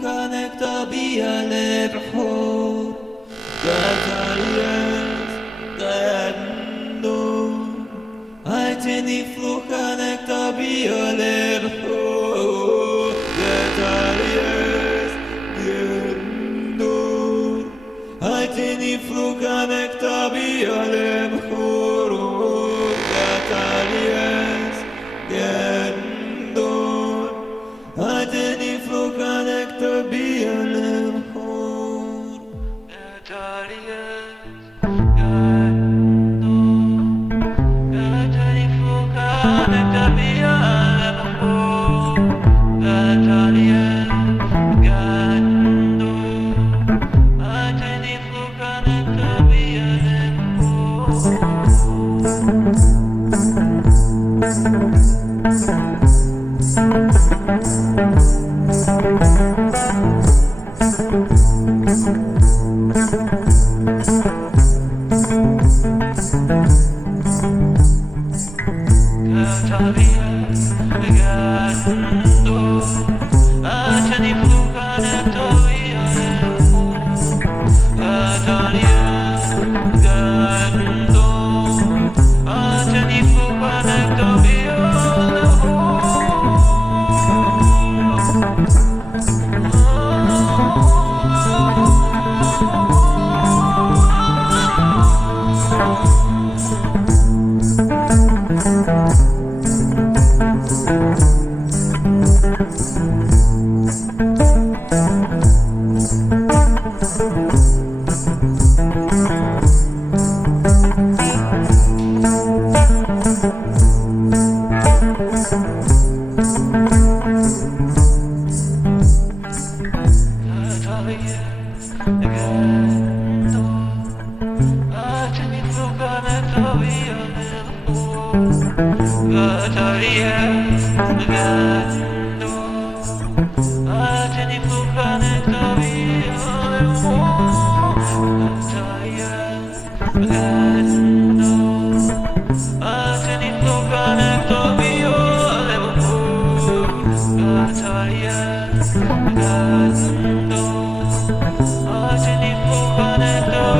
conecta via l'ebhor Gatalies Gadno Aiteni flu conecta via l'ebhor Gatalies Gadno Aiteni flu conecta via l'ebhor Gatalies Gadno Aiteni flu conecta via l'ebhor Gatalies Gadno Aiteni flu conecta via l'ebhor Gatalies Gadno Aiteni flu conecta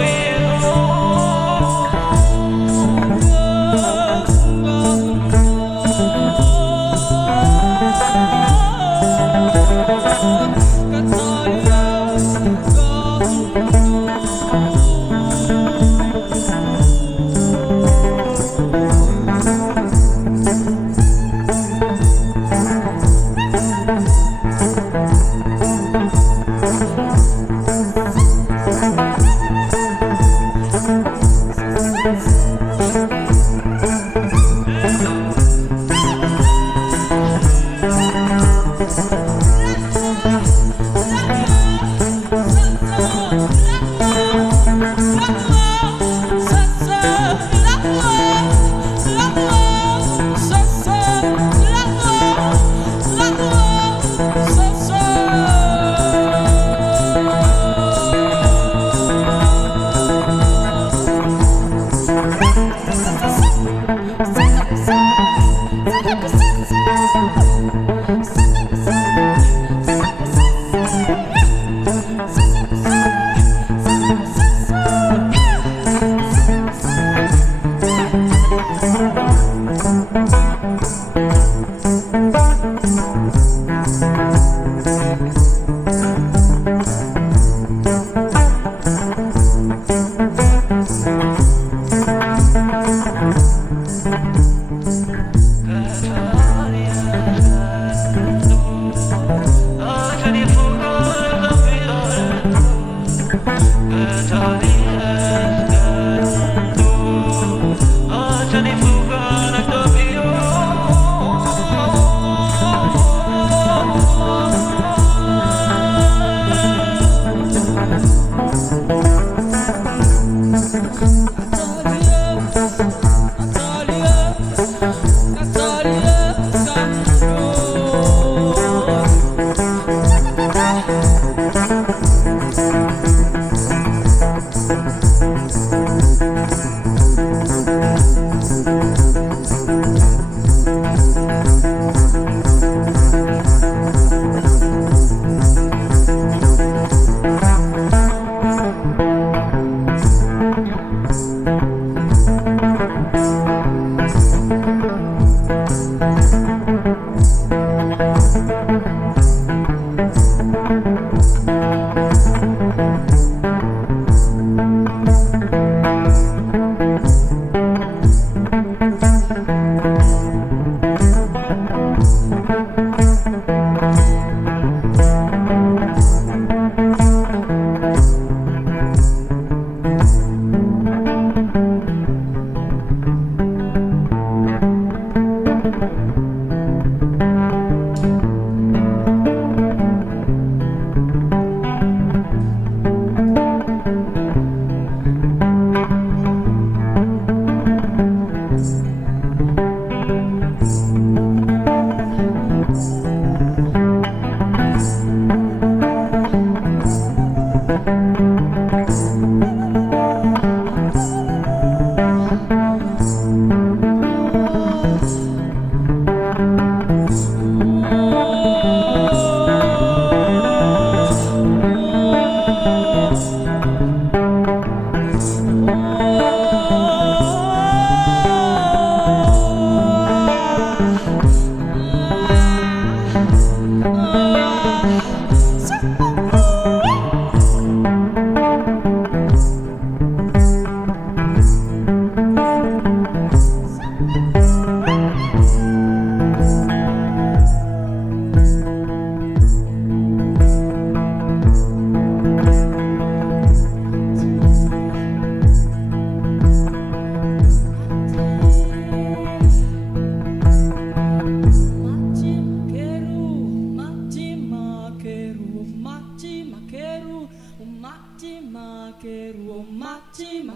via Johnny Fuga,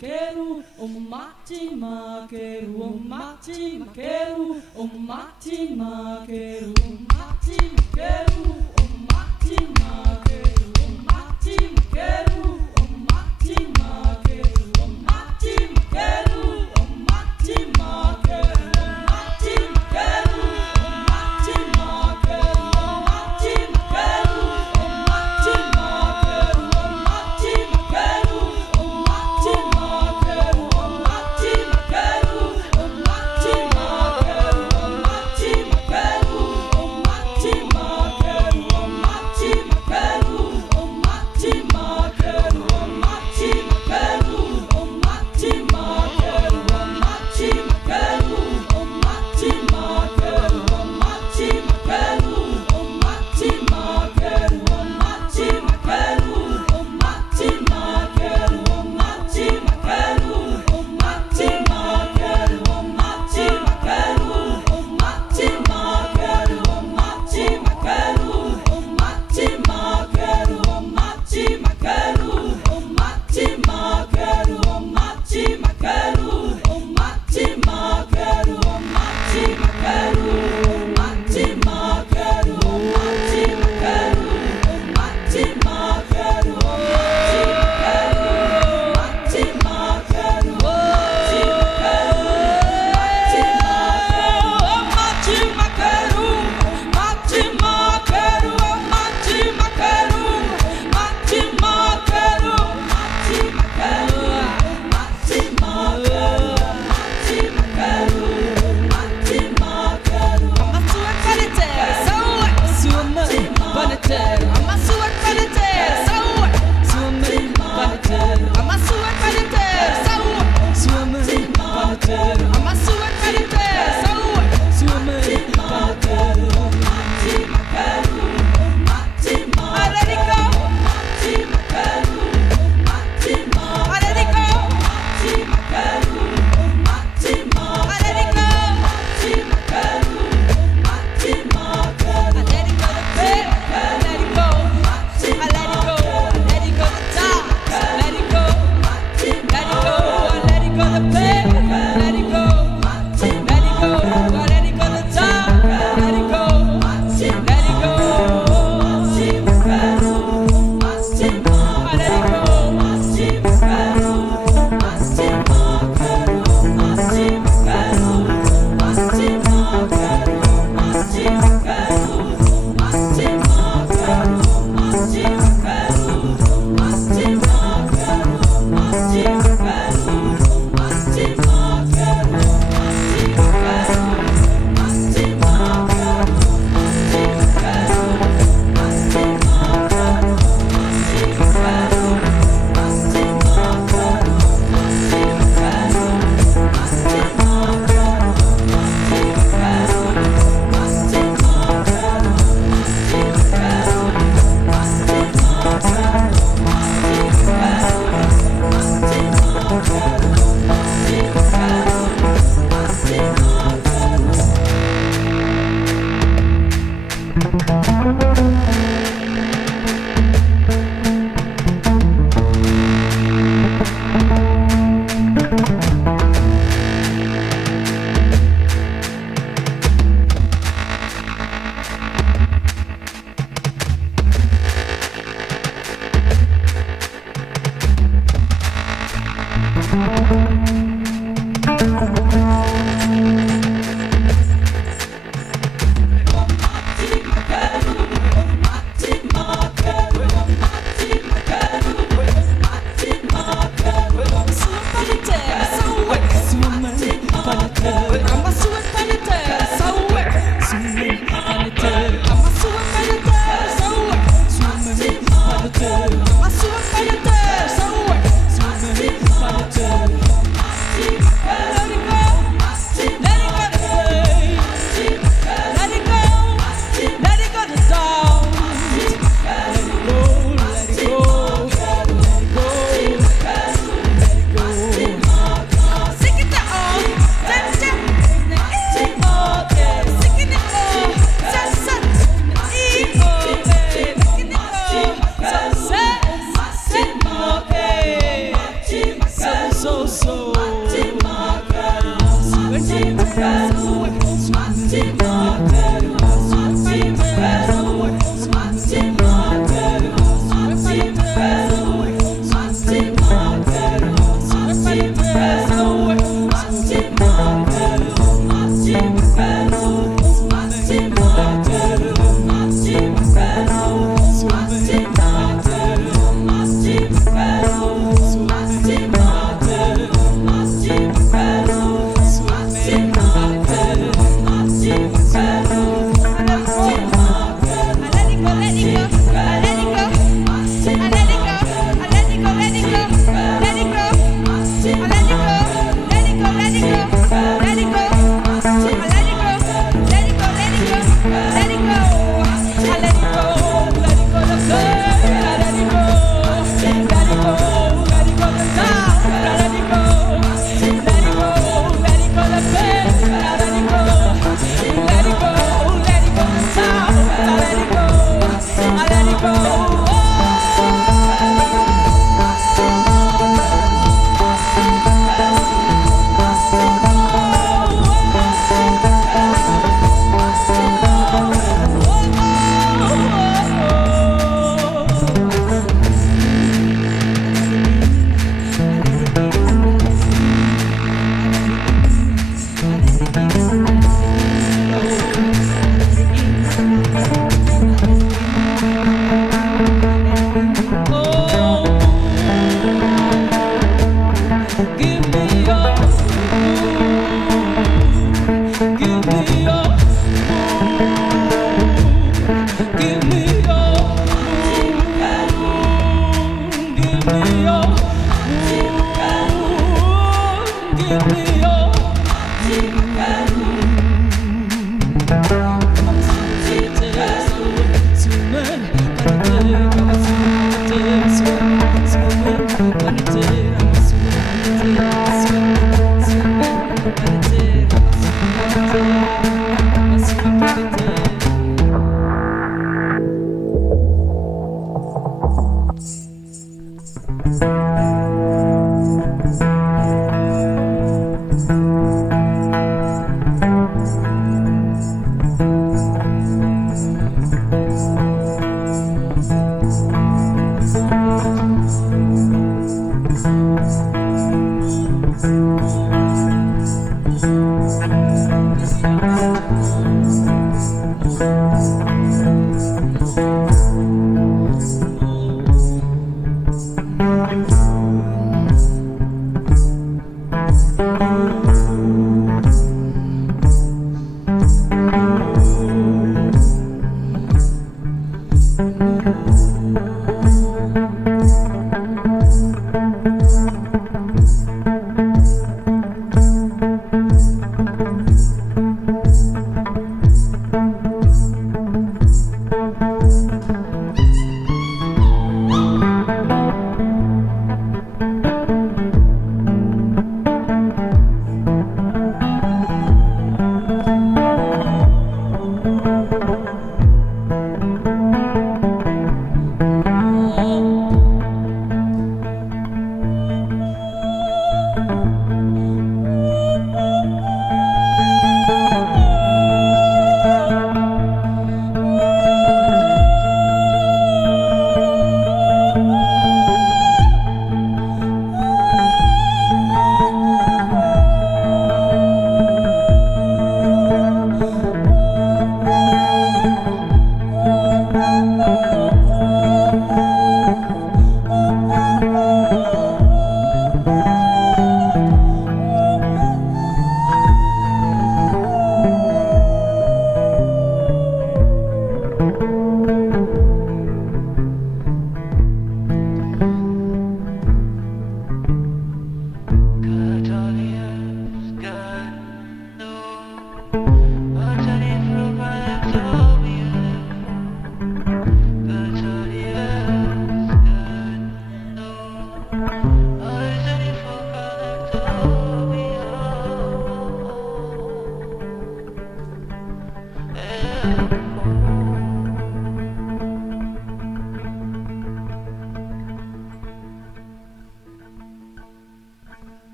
Keru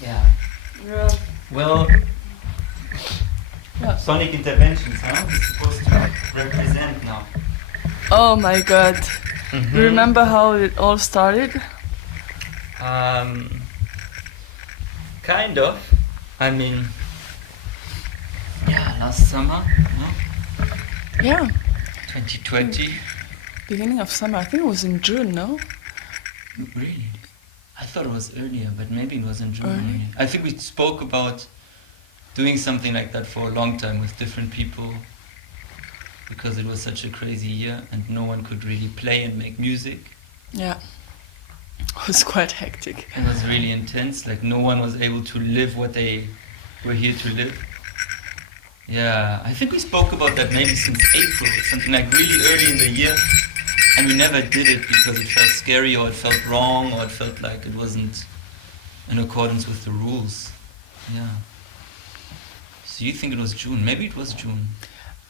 Yeah. Yeah. Well, sonic interventions, huh? We're supposed to represent now. Oh my god. You remember how it all started? Kind of. I mean, yeah, last summer, no? Yeah. 2020. Beginning of summer. I think it was in June, no? Really? I thought it was earlier, but maybe it was in June. Early? Only. I think we spoke about doing something like that for a long time with different people because it was such a crazy year and no one could really play and make music. Yeah. It was quite hectic. It was really intense, like no one was able to live what they were here to live. Yeah, I think we spoke about that maybe since April or something, like really early in the year, and we never did it because it felt scary or it felt wrong or it felt like it wasn't in accordance with the rules. Yeah. So you think it was June? Maybe it was June.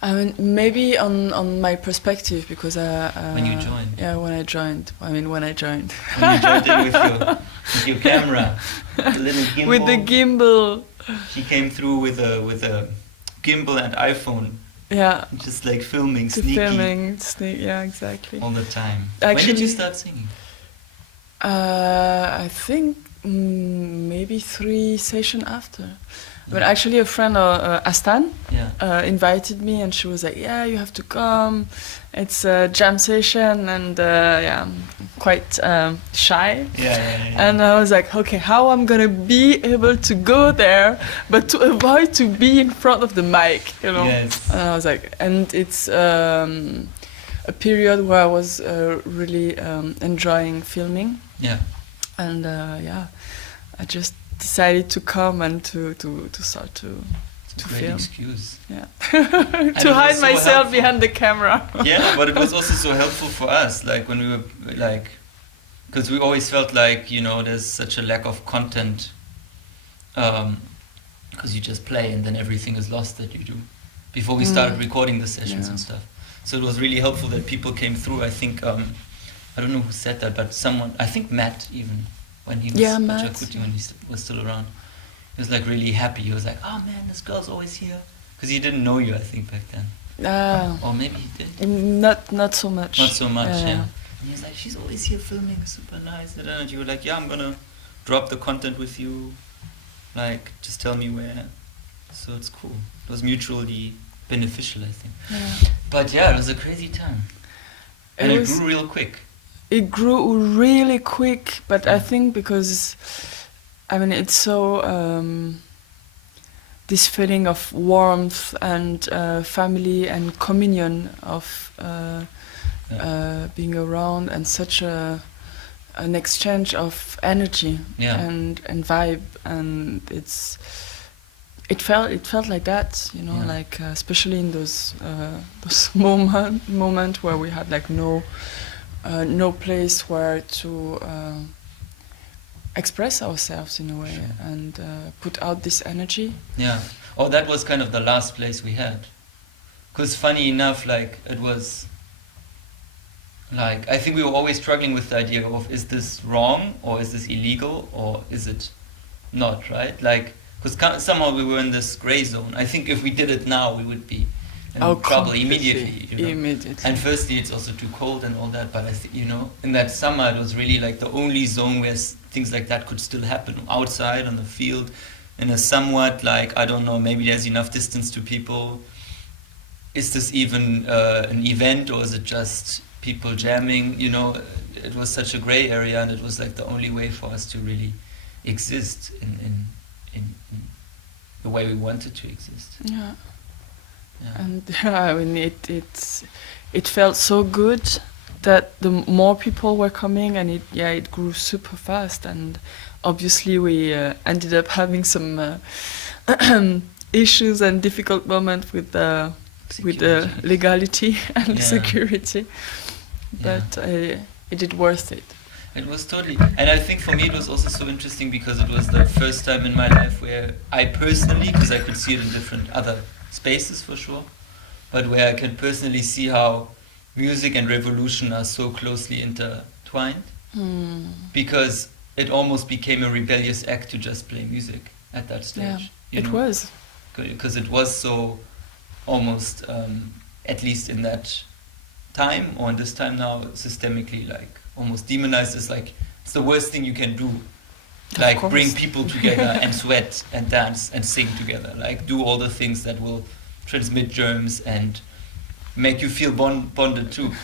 I mean, maybe on my perspective, because When you joined. Yeah, when I joined. I mean, when I joined. When you joined in with your camera, the little gimbal. With the gimbal. She came through with a gimbal and iPhone, Yeah. just like filming, To sneaky, filming, yeah, exactly. all the time. Actually, when did you start singing? I think maybe 3 sessions after. But actually, a friend, Astan, Yeah. invited me, and she was like, "Yeah, you have to come. It's a jam session," and yeah, I'm quite shy. Yeah. And I was like, "Okay, how I'm gonna be able to go there, but to avoid to be in front of the mic, you know?" Yes. And I was like, and it's a period where I was really enjoying filming, Yeah. and yeah, I just decided to come and to start to It's a great film. excuse. Yeah. And To it was hide so myself helpful. behind the camera. Yeah, but it was also so helpful for us, like when we were like, because we always felt like, you know, there's such a lack of content, because you just play and then everything is lost that you do. Before we started recording the sessions Yeah. and stuff, so it was really helpful that people came through. I think I don't know who said that, but someone, I think Matt even, when he was Yeah, at Matt. Jacuzzi, when he was still around, he was like really happy. He was like, "Oh man, this girl's always here," because he didn't know you, I think, back then. Or maybe he did. Not so much. Not so much, yeah. And he was like, "She's always here filming, super nice." And you were like, "Yeah, I'm gonna drop the content with you. Like, just tell me where." So it's cool. It was mutually beneficial, I think. Yeah. But yeah, it was a crazy time. And it was- grew real quick. It grew really quick, but I think because, I mean, it's so this feeling of warmth and family and communion of being around, and such an exchange of energy and vibe, and it felt like that, you know, like especially in those moment where we had like no place where to express ourselves in a way, and put out this energy. Yeah. Oh, that was kind of the last place we had. Because funny enough, like, it was, like, I think we were always struggling with the idea of, is this wrong, or is this illegal, or is it not, right? Like, because somehow we were in this gray zone. I think if we did it now, we would be in trouble immediately. You know? Immediately. And firstly, it's also too cold and all that, but I think, you know, in that summer, it was really like the only zone where things like that could still happen, outside on the field, in a somewhat, like, I don't know, maybe there's enough distance to people. Is this even an event, or is it just people jamming? You know, it was such a gray area, and it was like the only way for us to really exist in the way we wanted to exist. Yeah. Yeah. And I mean, it felt so good that the more people were coming, and it grew super fast. And obviously, we ended up having some issues and difficult moments with the Security. legality and Yeah. security, but it did worth it. It was totally, and I think for me it was also so interesting because it was the first time in my life where I personally, because I could see it in different other spaces for sure, but where I can personally see how music and revolution are so closely intertwined, because it almost became a rebellious act to just play music at that stage. Yeah, it was. Because it was so almost, at least in that time or in this time now, systemically like almost demonized as like it's the worst thing you can do. Like bring people together and sweat and dance and sing together. Like do all the things that will transmit germs and make you feel bonded too.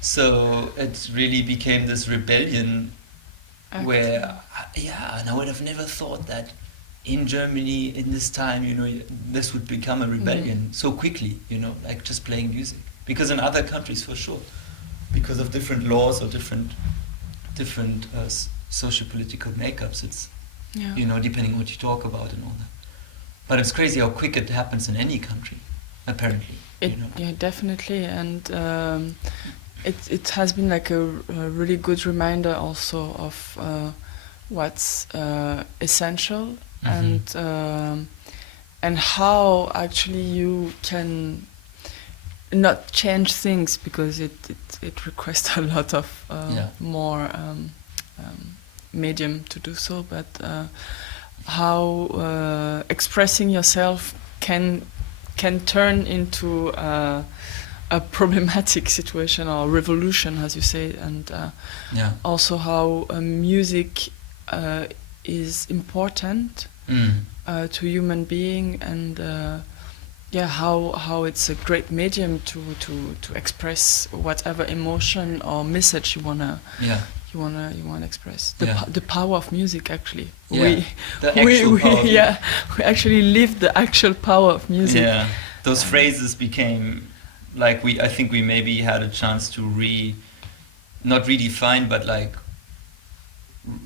So it really became this rebellion where, and I would have never thought that in Germany in this time, this would become a rebellion so quickly, like just playing music. Because in other countries, for sure, because of different laws or different socio-political makeups, it's, depending what you talk about and all that. But it's crazy how quick it happens in any country, apparently. Yeah, definitely. And it has been like a really good reminder also of what's essential and how actually you can not change things, because it requires a lot of more medium to do so, but how expressing yourself can turn into a problematic situation or revolution, as you say, and also how music is important to human being, and how it's a great medium to express whatever emotion or message you wanna express. The power of music, actually. We actually live the actual power of music. Yeah, those phrases became like I think we maybe had a chance to not redefine, but like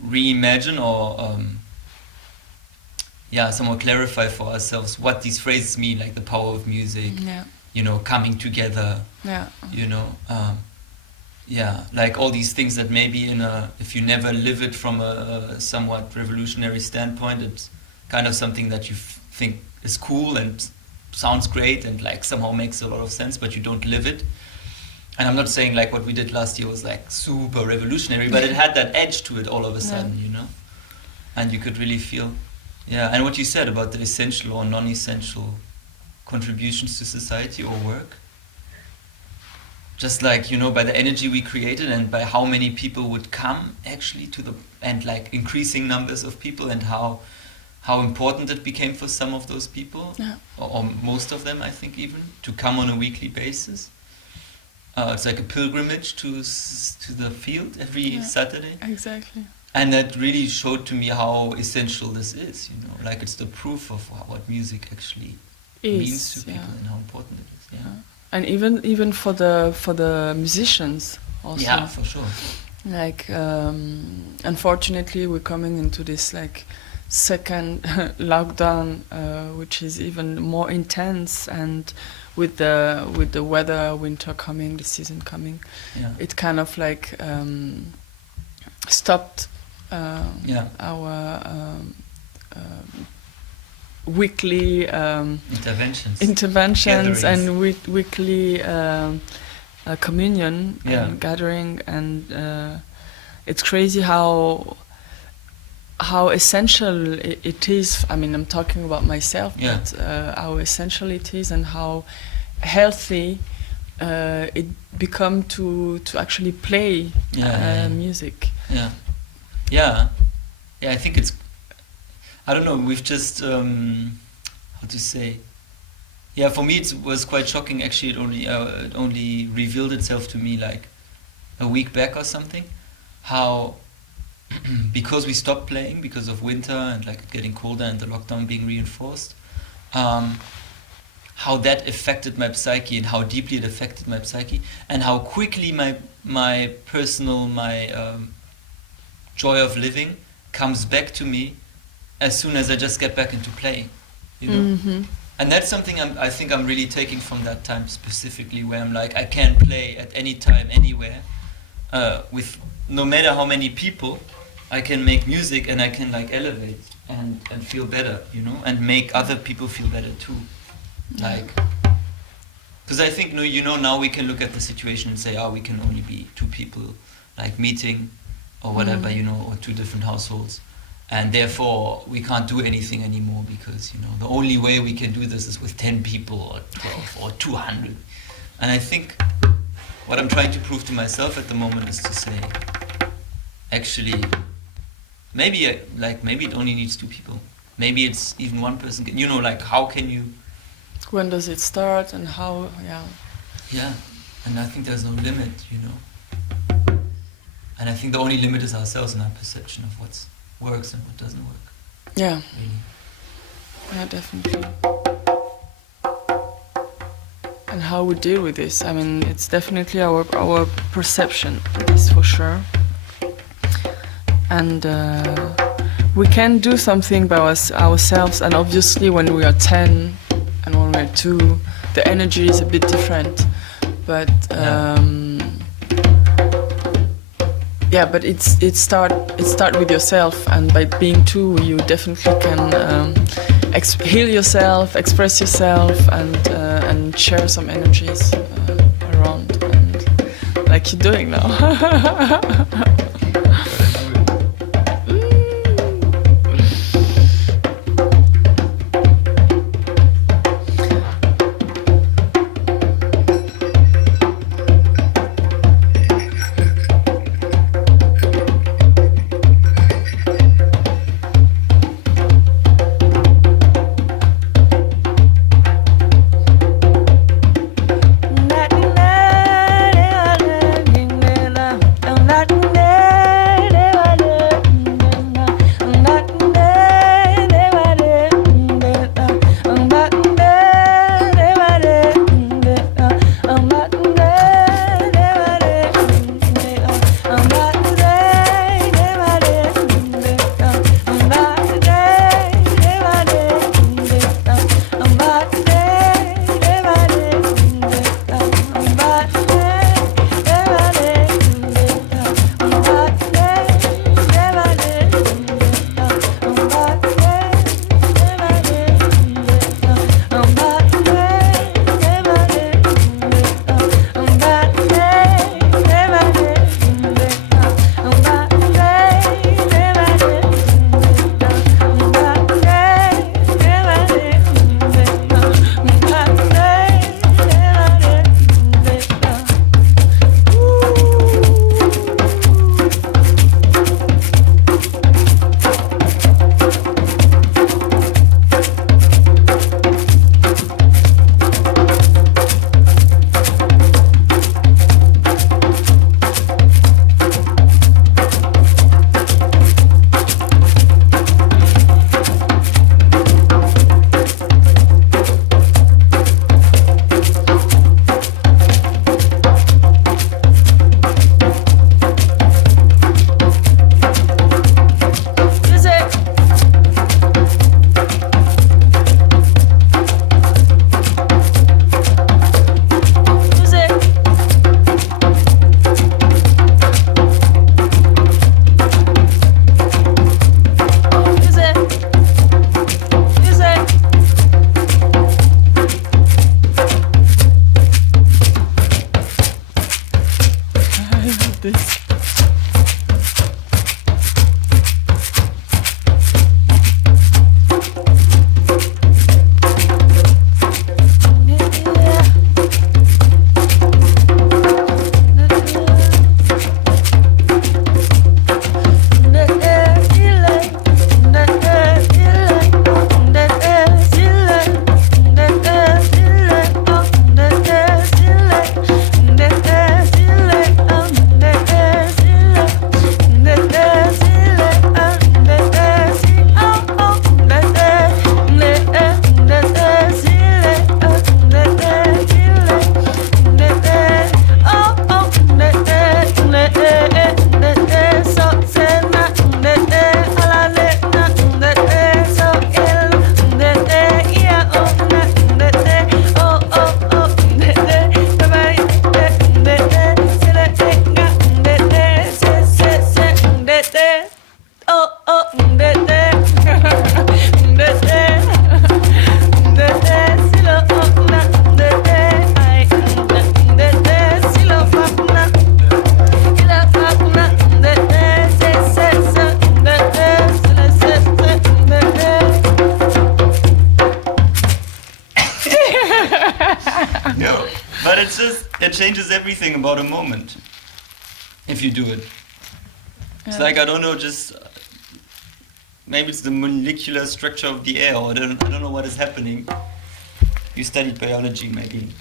reimagine or somewhat clarify for ourselves what these phrases mean, like the power of music, coming together, like all these things that maybe if you never live it from a somewhat revolutionary standpoint, it's kind of something that you think is cool and sounds great and like somehow makes a lot of sense, but you don't live it. And I'm not saying like what we did last year was like super revolutionary, but it had that edge to it all of a sudden, and you could really feel, and what you said about the essential or non-essential contributions to society or work, just like, by the energy we created and by how many people would come actually and like increasing numbers of people, and how important it became for some of those people, or most of them, I think, even, to come on a weekly basis. It's like a pilgrimage to the field every Saturday. Exactly. And that really showed to me how essential this is, like it's the proof of what music actually means to people and how important it is. And even for the musicians also. Yeah, for sure. Like unfortunately we're coming into this like second lockdown, which is even more intense, and with the weather, winter coming, the season coming, it kind of like stopped our weekly interventions and weekly communion and gathering, and it's crazy how essential it is. I mean, I'm talking about myself, but how essential it is and how healthy it become to actually play music. I think it's, I don't know, we've just how to say, for me it was quite shocking actually. It only revealed itself to me like a week back or something, how because we stopped playing because of winter and like getting colder and the lockdown being reinforced, how that affected my psyche and how deeply it affected my psyche, and how quickly my personal joy of living comes back to me as soon as I just get back into playing, you know. Mm-hmm. And that's something I think I'm really taking from that time specifically, where I'm like, I can play at any time, anywhere, with no matter how many people. I can make music and I can like elevate and feel better, you know, and make other people feel better too. Like, because I think, you know, now we can look at the situation and say, oh, we can only be two people like meeting or whatever, you know, or two different households. And therefore, we can't do anything anymore because, you know, the only way we can do this is with 10 people or 12 or 200. And I think what I'm trying to prove to myself at the moment is to say, actually, maybe it only needs two people. Maybe it's even one person. You know, like, how can you... When does it start and how, Yeah, and I think there's no limit, you know. And I think the only limit is ourselves and our perception of what works and what doesn't work. Yeah. Really. Yeah, definitely. And how we deal with this. I mean, it's definitely our perception, that's for sure. And we can do something by ourselves, and obviously when we are 10 and when we're 2, the energy is a bit different. But but it start with yourself, and by being 2, you definitely can heal yourself, express yourself, and share some energies around, and like you're doing now. But it changes everything about a moment if you do it. It's like, I don't know, just maybe it's the molecular structure of the air, or I don't know what is happening. You studied biology, maybe.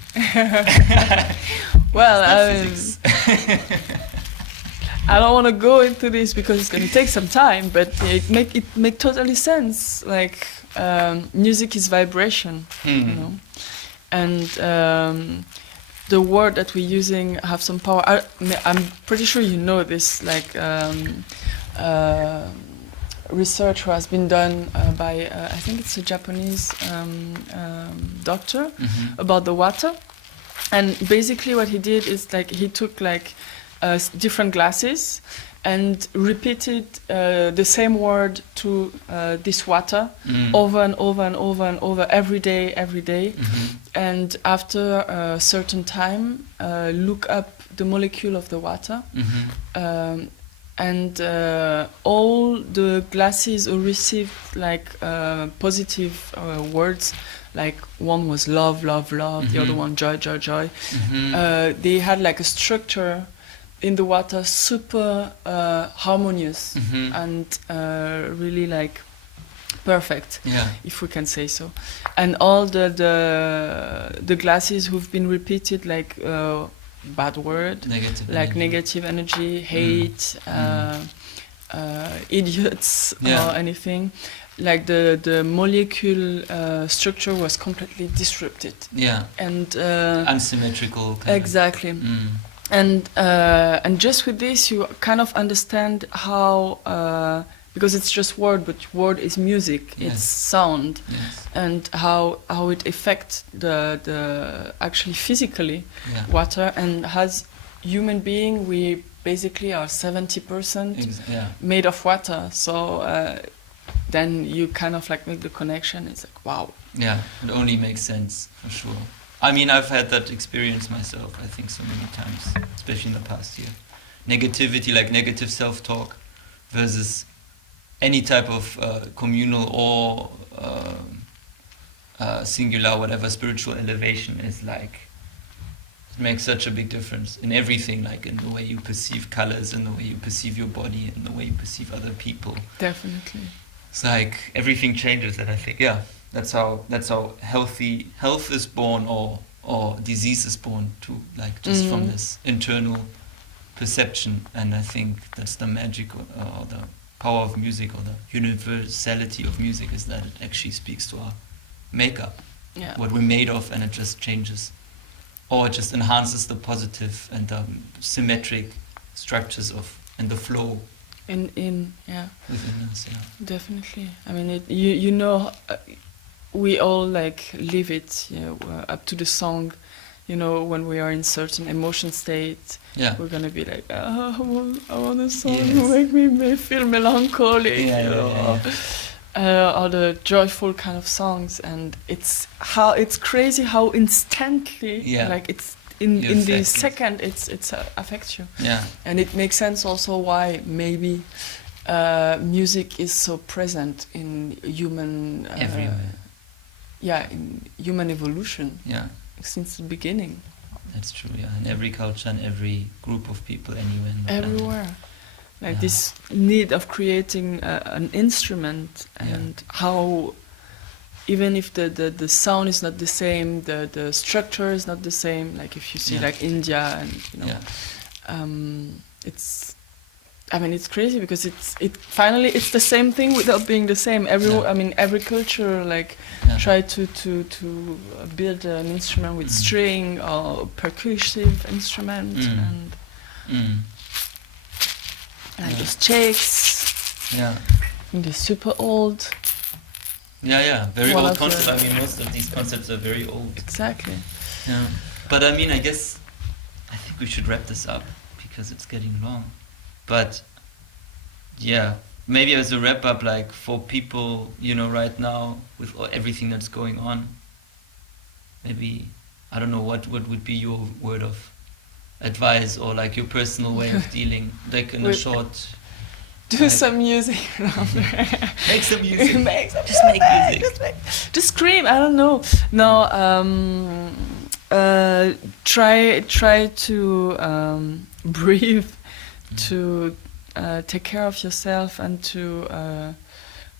Well, physics. I don't want to go into this because it's going to take some time, but it make totally sense. Like music is vibration, you know, and the word that we're using have some power. I'm pretty sure you know this. Like research has been done by I think it's a Japanese doctor about the water, and basically what he did is like he took like different glasses and repeated the same word to this water over and over and over and over every day, and after a certain time look up the molecule of the water, and all the glasses who received like positive words, like one was love, love, love, the other one joy, joy, joy, they had like a structure in the water super harmonious and really like perfect, if we can say so. And all the glasses who've been repeated like bad word, negative energy, hate, idiots, or anything, like the molecule structure was completely disrupted. And unsymmetrical. Exactly. And just with this, you kind of understand how, because it's just word, but word is music, it's sound, and how it affects the actually physically water. And as human being, we basically are 70% made of water. So then you kind of like make the connection. It's like, wow. Yeah, it only makes sense for sure. I mean, I've had that experience myself, I think, so many times, especially in the past year. Negativity, like negative self-talk, versus any type of communal or singular, whatever, spiritual elevation is like, it makes such a big difference in everything, like in the way you perceive colors, in the way you perceive your body, in the way you perceive other people. Definitely. It's like everything changes, and I think, that's how health is born, or disease is born, to like just from this internal perception. And I think that's the magic or the power of music, or the universality of music, is that it actually speaks to our makeup, what we're made of, and it just changes, or it just enhances the positive and the symmetric structures of and the flow within us. Definitely. I mean, you know. We all like live it, up to the song, you know, when we are in certain emotion state, we're gonna be like, I want a song to make me feel melancholic, or the joyful kind of songs. And it's crazy how instantly, like it's in the second, it's affects you. And it makes sense also why maybe music is so present in human everywhere. In human evolution. Since the beginning. That's true. In every culture and every group of people, anywhere in the everywhere. Like this need of creating an instrument, and how even if the sound is not the same, the structure is not the same. Like if you see like India, and you know, it's crazy because it's the same thing without being the same. Every culture like try to build an instrument with string or percussive instrument, and like those Czechs. They're super old. Very old concept. I mean, most of these concepts are very old. Exactly. But I mean, I think we should wrap this up because it's getting long. But maybe as a wrap up, like for people, you know, right now with everything that's going on, maybe, I don't know, what would be your word of advice, or like your personal way of dealing, like in a short... Do some music. Make some music. Just make music. Just scream. I don't know. No. try to breathe, to take care of yourself, and to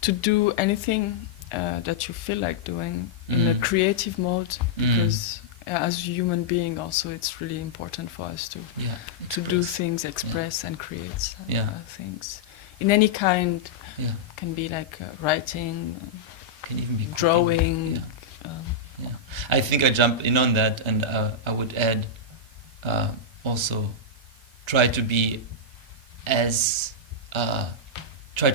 do anything that you feel like doing in a creative mode, because as a human being also it's really important for us to do things, express and create things in any kind. Can be like writing, can even be drawing. I think I jump in on that, and I would add also try to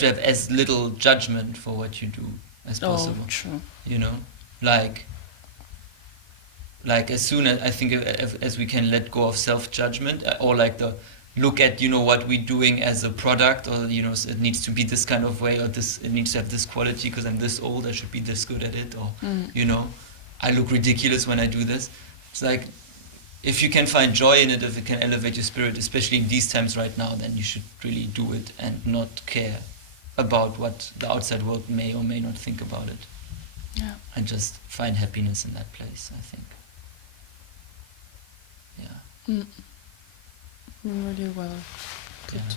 have as little judgment for what you do as possible. True. You know, like as soon as I think as we can let go of self-judgment, or like the look at what we're doing as a product, or it needs to be this kind of way, or it needs to have this quality because I'm this old, I should be this good at it, or I look ridiculous when I do this. It's like, if you can find joy in it, if it can elevate your spirit, especially in these times right now, then you should really do it and not care about what the outside world may or may not think about it. Yeah. And just find happiness in that place, I think. Yeah. Really well put. Yeah.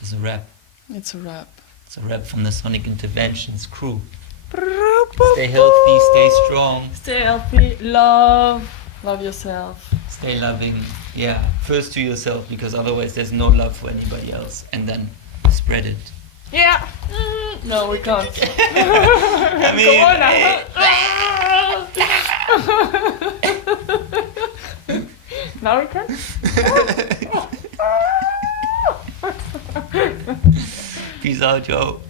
It's a wrap. It's a wrap. It's a wrap from the Sonic Interventions crew. Stay healthy, stay strong. Stay healthy, love yourself. Stay loving, first to yourself, because otherwise there's no love for anybody else, and then spread it. Yeah. No, we can't. I mean, now we can. Peace out, yo.